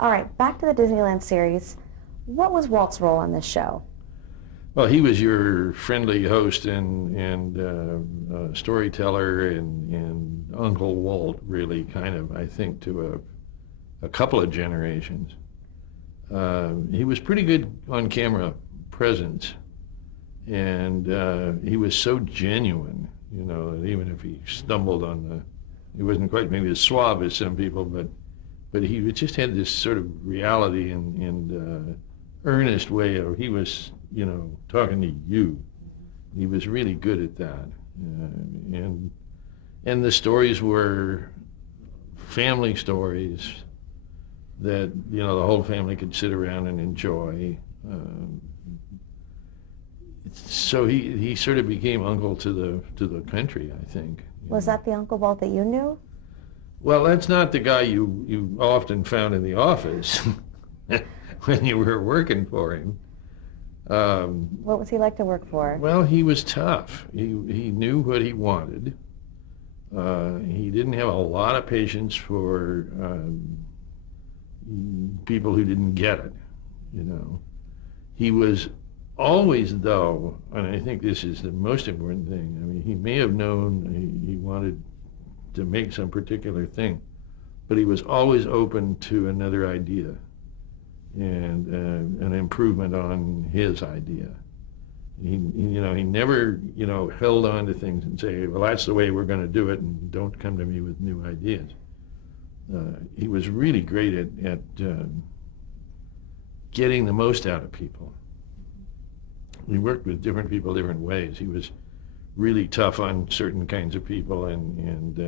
All right, back to the Disneyland series. What was Walt's role on this show? Well, he was your friendly host and storyteller and Uncle Walt, really, kind of, I think, to a couple of generations. He was pretty good on camera presence, and he was so genuine, that even if he stumbled he wasn't quite maybe as suave as some people, but he just had this sort of reality and earnest way of, he was, talking to you. He was really good at that. And the stories were family stories that, the whole family could sit around and enjoy. So he sort of became uncle to the country, I think. Was that the Uncle Walt that you knew? Well, that's not the guy you often found in the office when you were working for him. What was he like to work for? Well, he was tough. He knew what he wanted. He didn't have a lot of patience for people who didn't get it. He was always, though, and I think this is the most important thing, I mean, he may have known he wanted to make some particular thing, but he was always open to another idea and an improvement on his idea. He never, held on to things and say, well, that's the way we're going to do it, and don't come to me with new ideas. He was really great at getting the most out of people. He worked with different people different ways. He was really tough on certain kinds of people, and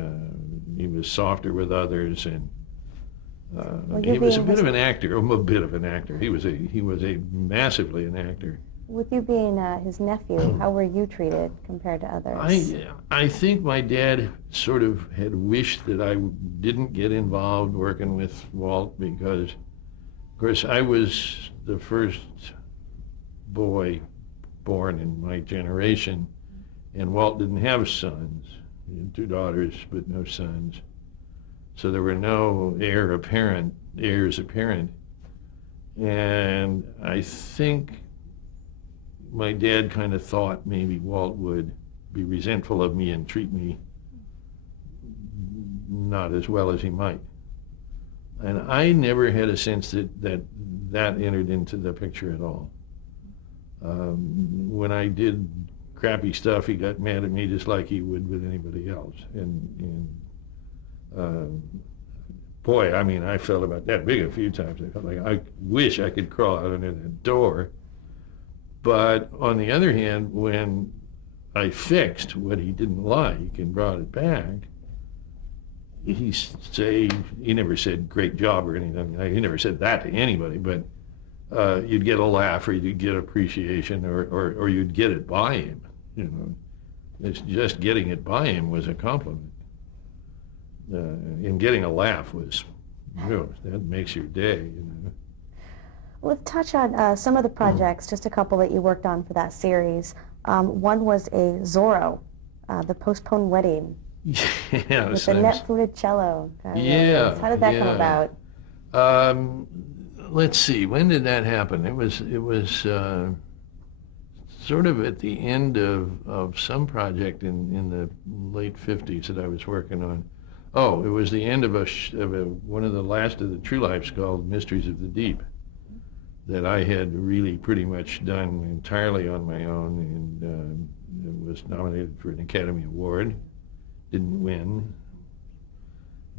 he was softer with others, and he was a bit of an actor. A bit of an actor. He was a massively an actor. With you being his nephew, how were you treated compared to others? I think my dad sort of had wished that I didn't get involved working with Walt because, of course, I was the first boy born in my generation, and Walt didn't have sons. He had two daughters, but no sons. So there were no heirs apparent. And I think my dad kind of thought maybe Walt would be resentful of me and treat me not as well as he might. And I never had a sense that entered into the picture at all. When I did crappy stuff, he got mad at me just like he would with anybody else. And boy, I mean, I felt about that big a few times. I felt like I wish I could crawl out under that door. But on the other hand, when I fixed what he didn't like and brought it back, he never said great job or anything. He never said that to anybody, but you'd get a laugh, or you'd get appreciation, or you'd get it by him. It's just getting it by him was a compliment. And getting a laugh was, that makes your day. Let's touch on some of the projects, just a couple that you worked on for that series. One was a Zorro, the postponed wedding. Yeah, with the net-fluted cello. Yeah. How did that come about? Let's see, when did that happen? It was sort of at the end of some project in the late 50s that I was working on. Oh, it was the end of one of the last of the True Lives called Mysteries of the Deep that I had really pretty much done entirely on my own, and it was nominated for an Academy Award. Didn't win,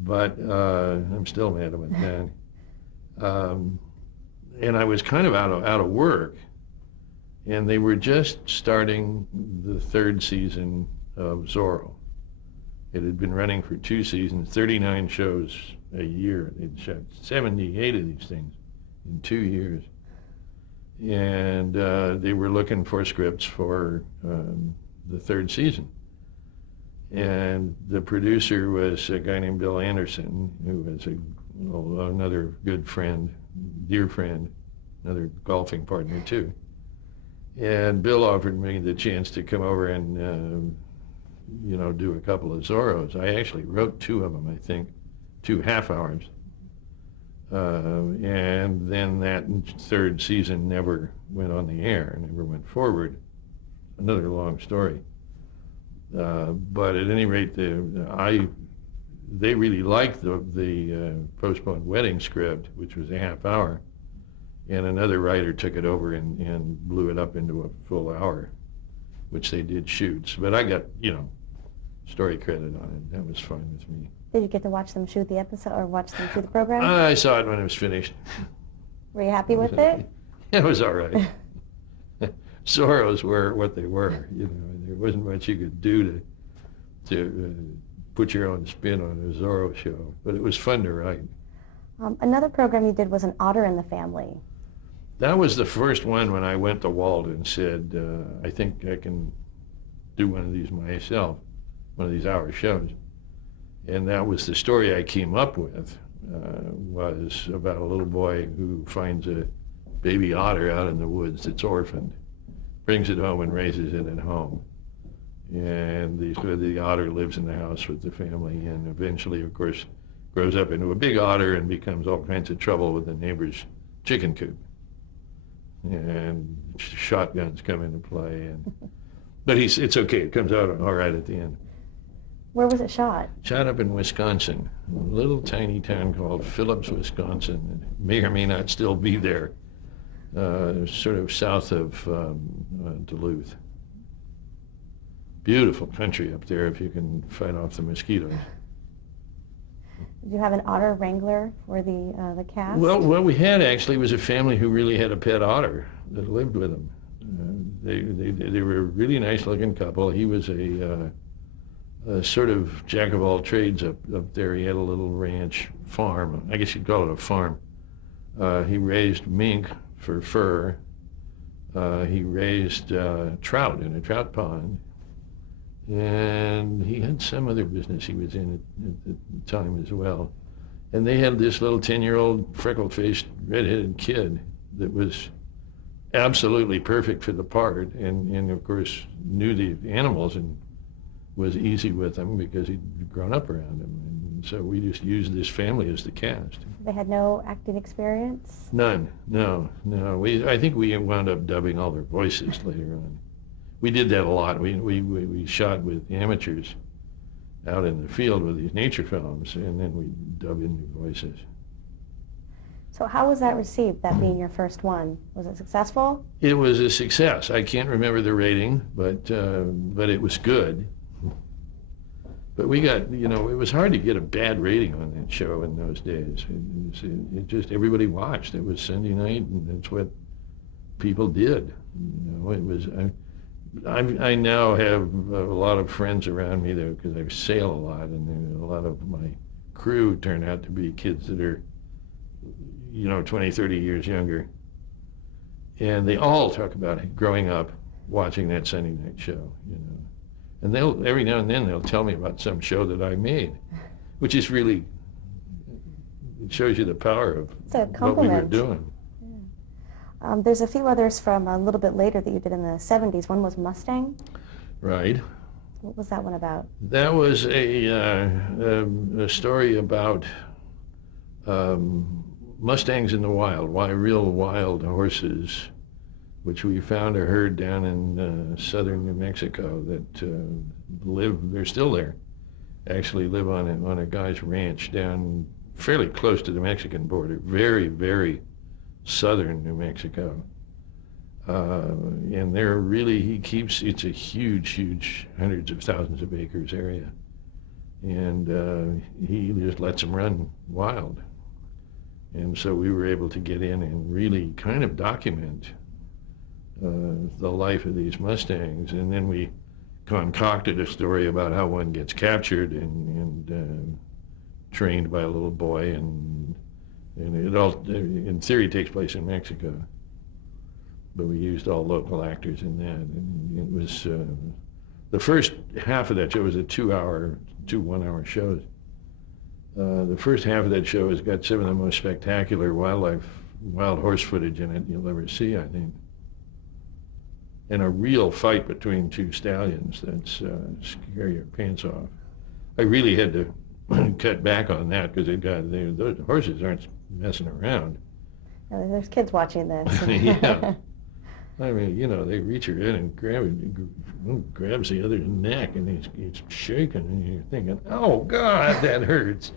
but I'm still mad about that. And I was kind of out of work, and they were just starting the third season of Zorro. It had been running for 2 seasons, 39 shows a year. They'd shot 78 of these things in 2 years. And they were looking for scripts for the third season. And the producer was a guy named Bill Anderson, who was another good friend, dear friend, another golfing partner too. And Bill offered me the chance to come over and, do a couple of Zorros. I actually wrote 2 of them, I think, 2 half hours. And then that third season never went on the air, never went forward. Another long story. But at any rate, they really liked the postponed wedding script, which was a half hour, and another writer took it over and blew it up into a full hour, which they did shoot. But I got, story credit on it. That was fine with me. Did you get to watch them shoot the episode or watch them shoot the program? I saw it when it was finished. Were you happy with it? It was all right. Zorros were what they were. There wasn't much you could do to put your own spin on a Zorro show, but it was fun to write. Another program you did was An Otter in the Family. That was the first one when I went to Walt and said, I think I can do one of these myself, one of these hour shows. And that was the story I came up with, was about a little boy who finds a baby otter out in the woods that's orphaned, brings it home and raises it at home. And the otter lives in the house with the family, and eventually, of course, grows up into a big otter and becomes all kinds of trouble with the neighbor's chicken coop. And shotguns come into play. But it's okay. It comes out all right at the end. Where was it shot? Shot up in Wisconsin, a little tiny town called Phillips, Wisconsin. It may or may not still be there, sort of south of Duluth. Beautiful country up there if you can fight off the mosquitoes. Did you have an otter wrangler for the cast? Well, what we had actually was a family who really had a pet otter that lived with them. They were a really nice-looking couple. He was a sort of jack of all trades up there. He had a little ranch farm. I guess you'd call it a farm. He raised mink for fur. He raised trout in a trout pond. And he had some other business he was in at the time as well. And they had this little 10-year-old freckle-faced, red-headed kid that was absolutely perfect for the part, and of course knew the animals and was easy with them because he'd grown up around them. And so we just used this family as the cast. They had no acting experience? None, no. I think we wound up dubbing all their voices later on. We did that a lot. We shot with amateurs out in the field with these nature films, and then we dub in new voices. So how was that received, that being your first one? Was it successful? It was a success. I can't remember the rating, but it was good. But we got, it was hard to get a bad rating on that show in those days. It just, everybody watched. It was Sunday night, and that's what people did. It was, I now have a lot of friends around me, though, because I sail a lot, and a lot of my crew turn out to be kids that are, 20, 30 years younger. And they all talk about growing up watching that Sunday night show, And every now and then they'll tell me about some show that I made, which is really, it shows you the power of what we were doing. Yeah. There's a few others from a little bit later that you did in the 70s. One was Mustang. Right. What was that one about? That was a story about Mustangs in the wild, why real wild horses, which we found a herd down in southern New Mexico that they're still there, actually live on a guy's ranch down fairly close to the Mexican border, very, very southern New Mexico. And they're really, it's a huge, huge, hundreds of thousands of acres area. And he just lets them run wild. And so we were able to get in and really kind of document the life of these Mustangs, and then we concocted a story about how one gets captured and trained by a little boy, and it all, in theory, takes place in Mexico. But we used all local actors in that, and it was the first half of that show was two 1-hour shows. The first half of that show has got some of the most spectacular wild horse footage in it you'll ever see, I think. And a real fight between two stallions that's scare your pants off. I really had to cut back on that because those horses aren't messing around. There's kids watching this. Yeah. I mean, you know, they reach her in and grabs the other's neck, and he's shaking, and you're thinking, oh, God, that hurts.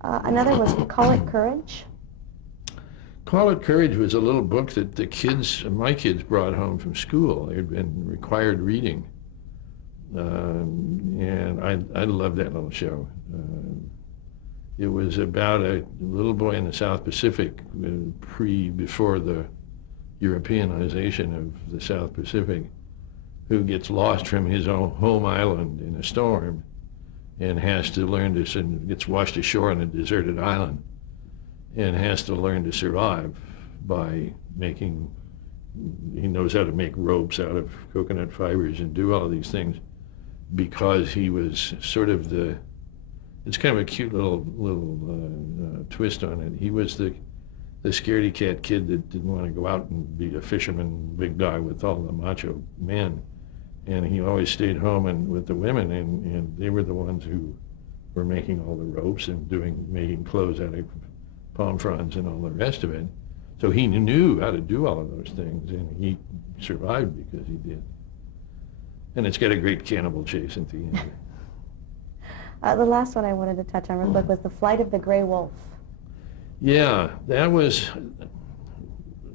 Another was Call It Courage. Call It Courage was a little book that my kids brought home from school. They had been required reading. And I loved that little show. It was about a little boy in the South Pacific before the Europeanization of the South Pacific, who gets lost from his own home island in a storm and has to learn to, and gets washed ashore on a deserted island and has to learn to survive by he knows how to make ropes out of coconut fibers and do all of these things because he was sort of it's kind of a cute little twist on it. He was the scaredy cat kid that didn't want to go out and be a fisherman, big dog with all the macho men. And he always stayed home and with the women, and they were the ones who were making all the ropes and making clothes out of palm fronds and all the rest of it. So he knew how to do all of those things, and he survived because he did. And it's got a great cannibal chase at the end. The last one I wanted to touch on real quick was The Flight of the Gray Wolf. Yeah, that was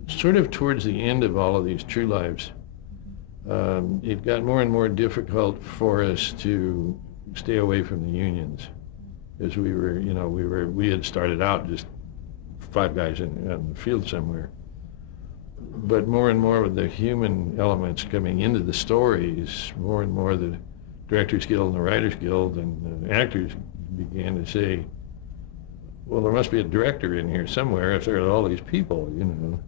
sort of towards the end of all of these True Lives. It got more and more difficult for us to stay away from the unions, because we had started out just 5 guys in the field somewhere. But more and more with the human elements coming into the stories, more and more the Directors Guild and the Writers Guild and the actors began to say, well, there must be a director in here somewhere if there are all these people, you know.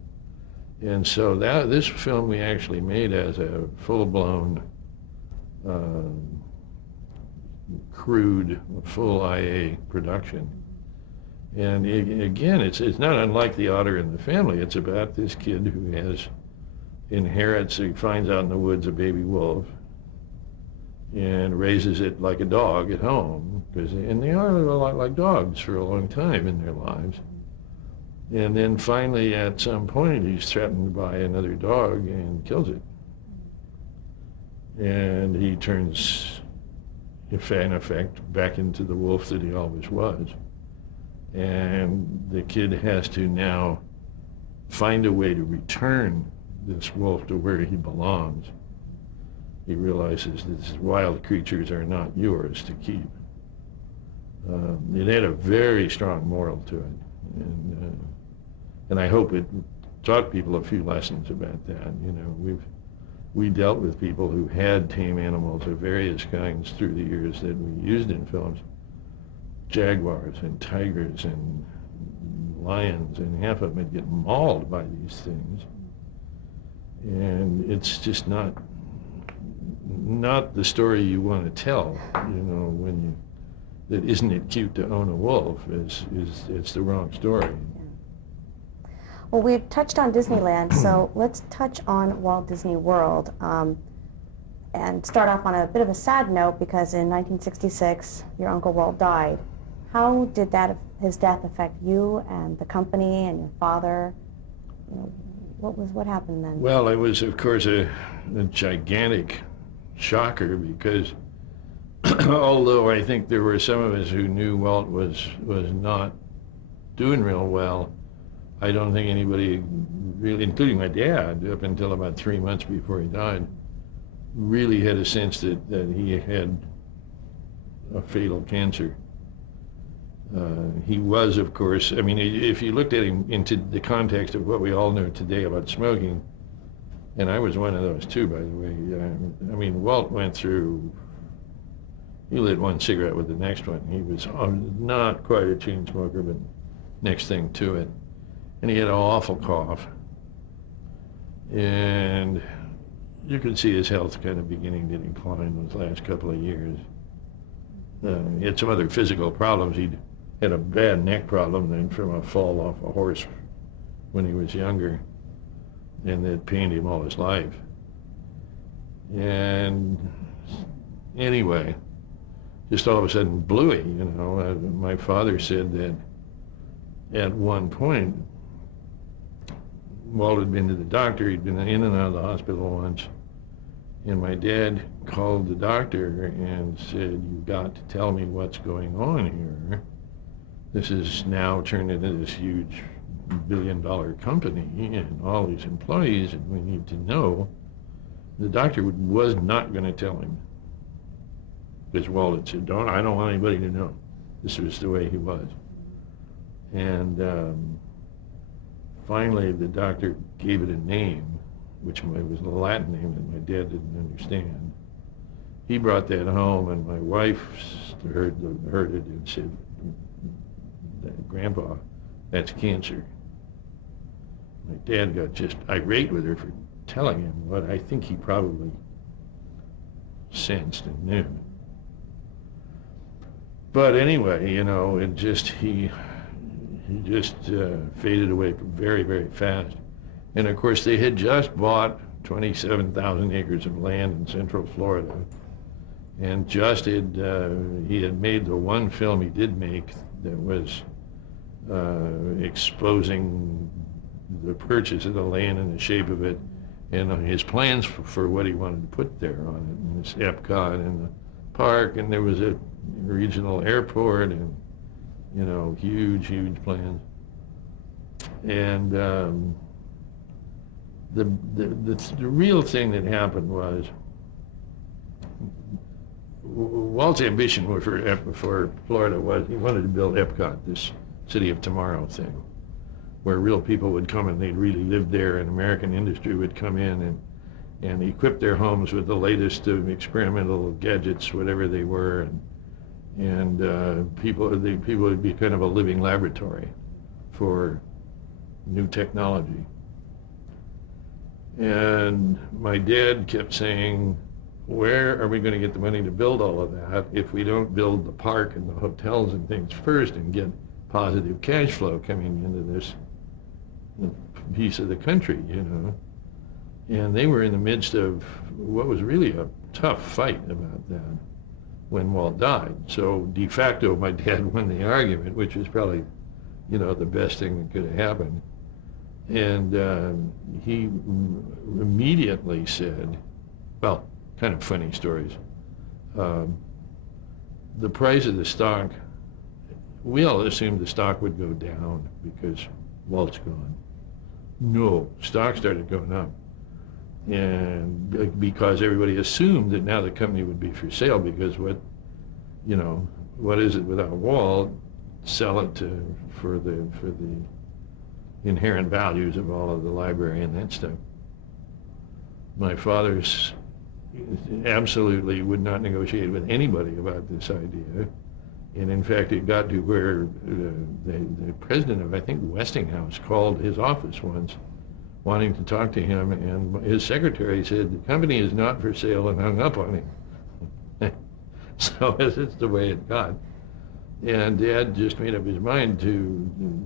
And so this film we actually made as a full-blown, crude, full IA production. And again, it's not unlike The Otter and the Family. It's about this kid who he finds out in the woods a baby wolf and raises it like a dog at home, and they are a lot like dogs for a long time in their lives. And then finally, at some point, he's threatened by another dog and kills it. And he turns, in effect, back into the wolf that he always was. And the kid has to now find a way to return this wolf to where he belongs. He realizes that these wild creatures are not yours to keep. It had a very strong moral to it. And I hope it taught people a few lessons about that. You know, we dealt with people who had tame animals of various kinds through the years that we used in films. Jaguars and tigers and lions, and half of them would get mauled by these things. And it's just not the story you want to tell, you know, that isn't it cute to own a wolf it's the wrong story. Well, we've touched on Disneyland, so let's touch on Walt Disney World and start off on a bit of a sad note, because in 1966, your Uncle Walt died. How did his death affect you and the company and your father? You know, what happened then? Well, it was, of course, a gigantic shocker, because although I think there were some of us who knew Walt was not doing real well, I don't think anybody really, including my dad, up until about 3 months before he died, really had a sense that he had a fatal cancer. He was, of course, I mean, if you looked at him into the context of what we all know today about smoking, and I was one of those too, by the way. I mean, Walt he lit one cigarette with the next one. He was not quite a chain smoker, but next thing to it. And he had an awful cough. And you could see his health kind of beginning to decline those last couple of years. He had some other physical problems. He had a bad neck problem then from a fall off a horse when he was younger, and that pained him all his life. And anyway, just all of a sudden blew it, you know. My father said that at one point, Walt had been to the doctor. He'd been in and out of the hospital once. And my dad called the doctor and said, "You've got to tell me what's going on here. This is now turned into this huge billion-dollar company and all these employees, and we need to know." The doctor was not going to tell him. Because Walt had said, I don't want anybody to know. This was the way he was. And finally, the doctor gave it a name, which was a Latin name that my dad didn't understand. He brought that home, and my wife heard it and said, "Grandpa, that's cancer." My dad got just irate with her for telling him what I think he probably sensed and knew. But anyway, it just, he just faded away very, very fast. And of course, they had just bought 27,000 acres of land in Central Florida. And he had made the one film he did make that was exposing the purchase of the land and the shape of it, and his plans for what he wanted to put there on it, and this Epcot and the park, and there was a regional airport, and huge, huge plans. And the real thing that happened was Walt's ambition for Florida was he wanted to build Epcot, this city of tomorrow thing, where real people would come and they'd really live there, and American industry would come in and equip their homes with the latest of experimental gadgets, whatever they were, and people would be kind of a living laboratory for new technology. And my dad kept saying, "Where are we going to get the money to build all of that if we don't build the park and the hotels and things first and get positive cash flow coming into this piece of the country?" And they were in the midst of what was really a tough fight about that when Walt died. So de facto, my dad won the argument, which was probably, the best thing that could have happened. And he immediately said, well, kind of funny stories. The price of the stock, we all assumed the stock would go down because Walt's gone. No, stock started going up. And because everybody assumed that now the company would be for sale, because what is it without Walt? Sell it for the inherent values of all of the library and that stuff. My father's absolutely would not negotiate with anybody about this idea. And in fact, it got to where the president of, I think, Westinghouse called his office once wanting to talk to him, and his secretary said, "The company is not for sale," and hung up on him. So it's the way it got. And Dad just made up his mind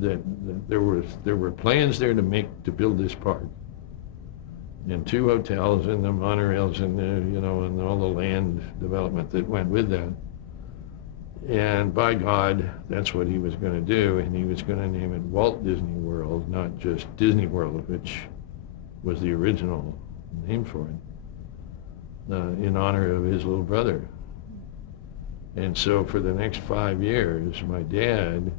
that there were plans there to build this park, and 2 hotels and the monorails and and all the land development that went with that. And by God, that's what he was going to do, and he was going to name it Walt Disney World, not just Disney World, which was the original name for it, in honor of his little brother. And so for the next 5 years, my dad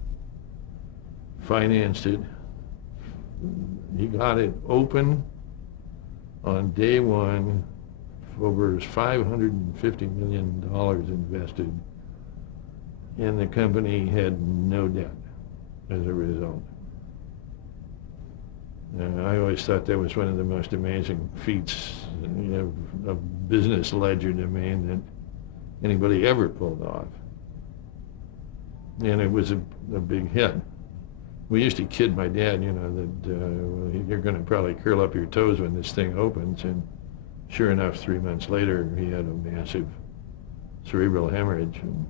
financed it. He got it open on day one. Over $550 million invested, and the company had no debt as a result. I always thought that was one of the most amazing feats of business legerdemain that anybody ever pulled off. And it was a big hit. We used to kid my dad, that you're going to probably curl up your toes when this thing opens, and sure enough, 3 months later, he had a massive cerebral hemorrhage, and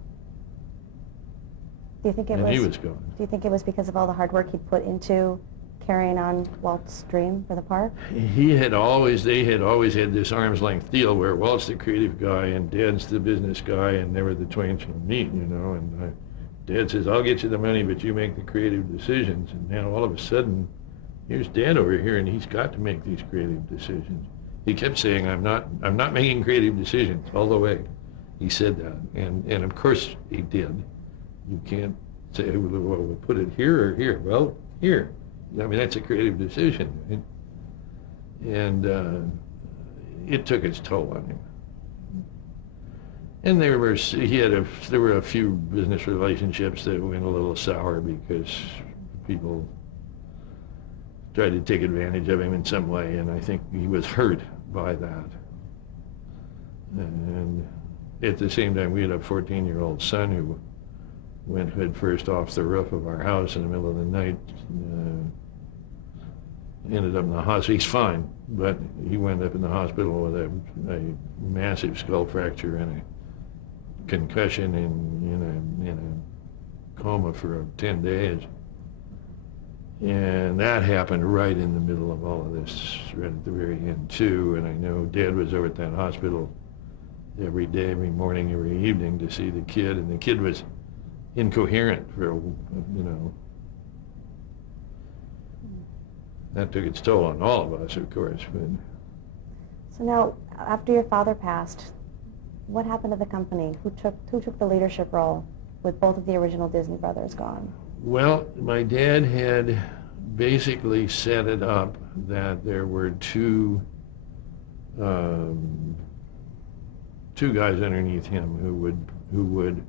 he was gone. Do you think it was because of all the hard work he put into carrying on Walt's dream for the park? They had always had this arm's length deal where Walt's the creative guy and Dad's the business guy, and never the twain shall meet, and Dad says, I'll get you the money, but you make the creative decisions. And now all of a sudden, here's Dad over here, and he's got to make these creative decisions. He kept saying, I'm not making creative decisions all the way. He said that, and of course he did. You can't say, well, we'll put it here or here. Well, here. I mean, that's a creative decision. Right? And it took its toll on him. And there were a few business relationships that went a little sour because people tried to take advantage of him in some way, and I think he was hurt by that. And at the same time, we had a 14-year-old son who went head first off the roof of our house in the middle of the night. Ended up in the hospital. He's fine, but he went up in the hospital with a massive skull fracture and a concussion in a coma for 10 days. And that happened right in the middle of all of this, right at the very end too. And I know Dad was over at that hospital every day, every morning, every evening to see the kid, and the kid was incoherent for, that took its toll on all of us, of course. But So now, after your father passed, what happened to the company? Who took the leadership role with both of the original Disney brothers gone? Well, my dad had basically set it up that there were two guys underneath him who would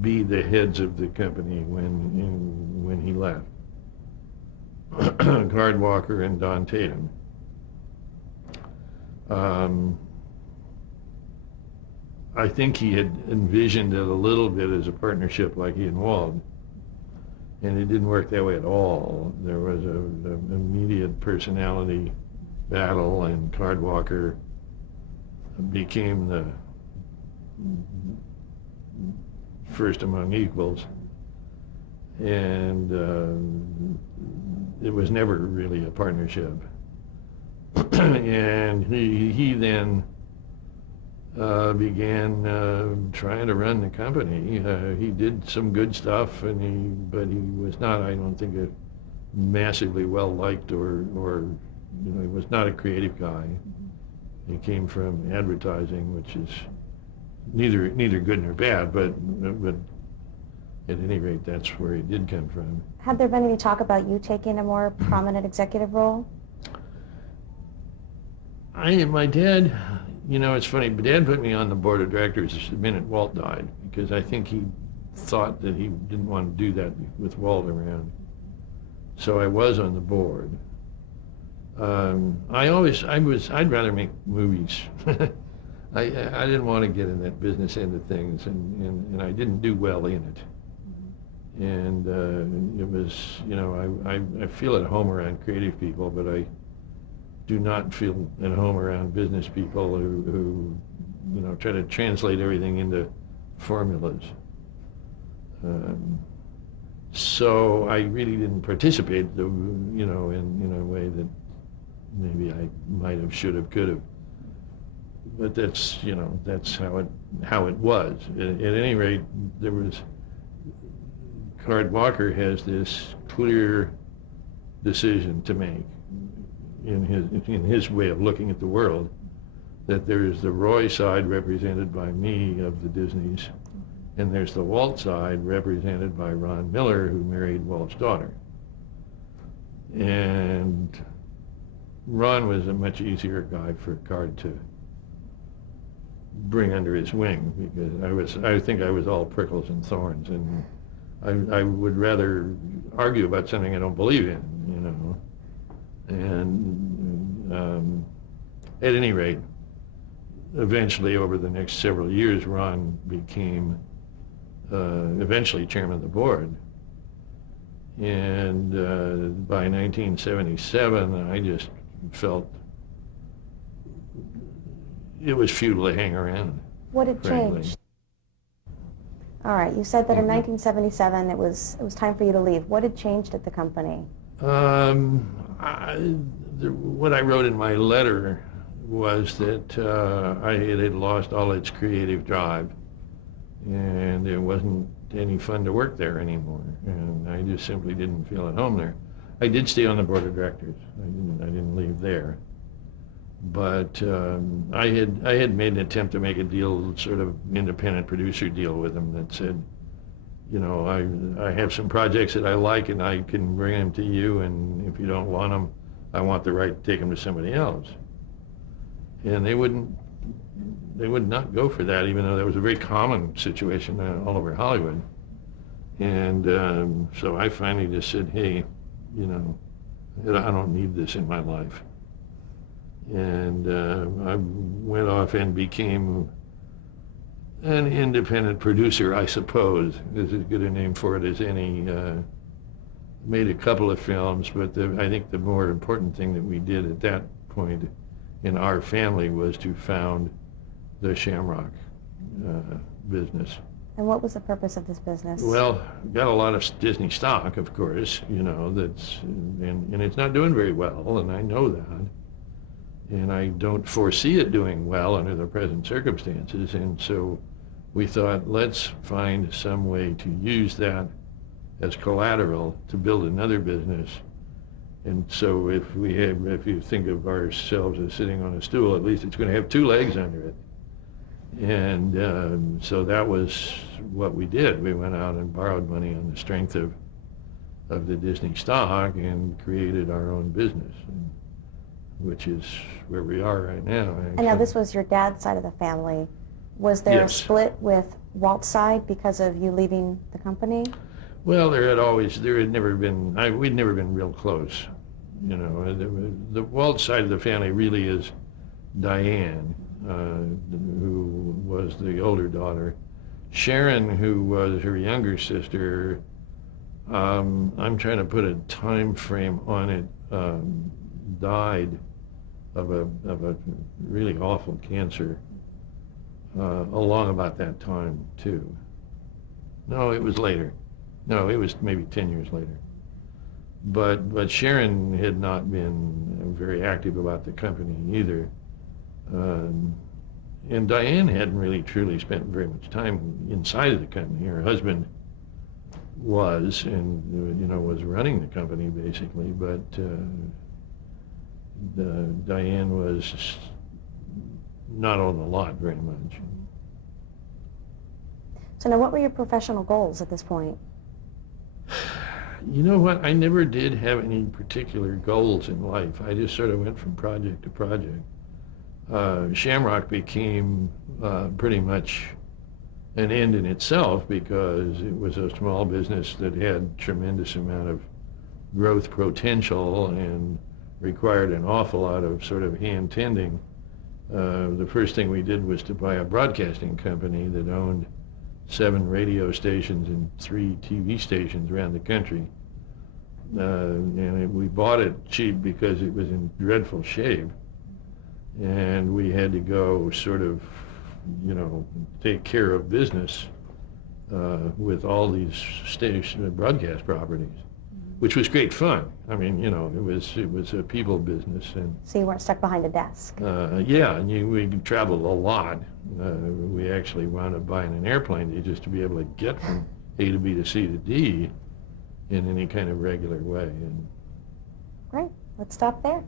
be the heads of the company when he left. Card Walker and Don Tatum. I think he had envisioned it a little bit as a partnership like he and Walt, and it didn't work that way at all. There was an immediate personality battle, and Card Walker became the first among equals, and it was never really a partnership. And he then began trying to run the company. He did some good stuff, but he was not, I don't think, a massively well liked or he was not a creative guy. He came from advertising, which is neither good nor bad, but at any rate, that's where he did come from. Had there been any talk about you taking a more prominent executive role? My dad, it's funny, but Dad put me on the board of directors the minute Walt died, because I think he thought that he didn't want to do that with Walt around. So I was on the board. I'd rather make movies. I didn't want to get in that business end of things, and I didn't do well in it. And it was, I feel at home around creative people, but I do not feel at home around business people who try to translate everything into formulas. So I really didn't participate, in a way that maybe I might have, should have, could have. But that's how it was. At any rate, there was. Card Walker has this clear decision to make in his way of looking at the world, that there's the Roy side represented by me of the Disneys, and there's the Walt side represented by Ron Miller, who married Walt's daughter. And Ron was a much easier guy for Card to bring under his wing, because I think I was all prickles and thorns, and I would rather argue about something I don't believe in, And at any rate, eventually over the next several years, Ron became eventually chairman of the board. And by 1977, I just felt it was futile to hang around. What had frankly. changed? All right, you said that in 1977 it was time for you to leave. What had changed at the company? What I wrote in my letter was that it had lost all its creative drive, and it wasn't any fun to work there anymore, and I just simply didn't feel at home there. I did stay on the board of directors. I didn't leave there. But I had made an attempt to make a deal, sort of independent producer deal with them that said, you know, I have some projects that I like and I can bring them to you, and if you don't want them, I want the right to take them to somebody else. And they would not go for that, even though that was a very common situation all over Hollywood. And so I finally just said, hey, you know, I don't need this in my life. And I went off and became an independent producer, I suppose. Is as good a name for it as any. Made a couple of films, but I think the more important thing that we did at that point in our family was to found the Shamrock business. And what was the purpose of this business? Well, got a lot of Disney stock, of course, you know, and it's not doing very well, and I know that. And I don't foresee it doing well under the present circumstances, and so we thought, let's find some way to use that as collateral to build another business. And so if you think of ourselves as sitting on a stool, at least it's going to have two legs under it. And so that was what we did. We went out and borrowed money on the strength of the Disney stock and created our own business, which is where we are right now. Actually. And now this was your dad's side of the family. Was there Yes. a split with Walt's side because of you leaving the company? Well, we'd never been real close, you know. The Walt side of the family really is Diane, who was the older daughter. Sharon, who was her younger sister, I'm trying to put a time frame on it, died of a really awful cancer along about that time too. No, it was later. No, it was maybe 10 years later. But Sharon had not been very active about the company either. And Diane hadn't really truly spent very much time inside of the company. Her husband was, and you know, was running the company basically, but Diane was not on the lot very much. So now what were your professional goals at this point? You know what? I never did have any particular goals in life. I just sort of went from project to project. Shamrock became pretty much an end in itself because it was a small business that had tremendous amount of growth potential and required an awful lot of sort of hand tending. The first thing we did was to buy a broadcasting company that owned 7 radio stations and 3 TV stations around the country. And we bought it cheap because it was in dreadful shape. And we had to go sort of, you know, take care of business with all these station broadcast properties, which was great fun. I mean, you know, it was a people business. And So you weren't stuck behind a desk? yeah, and we traveled a lot. We actually wound up buying an airplane just to be able to get from A to B to C to D in any kind of regular way. And Great. Let's stop there.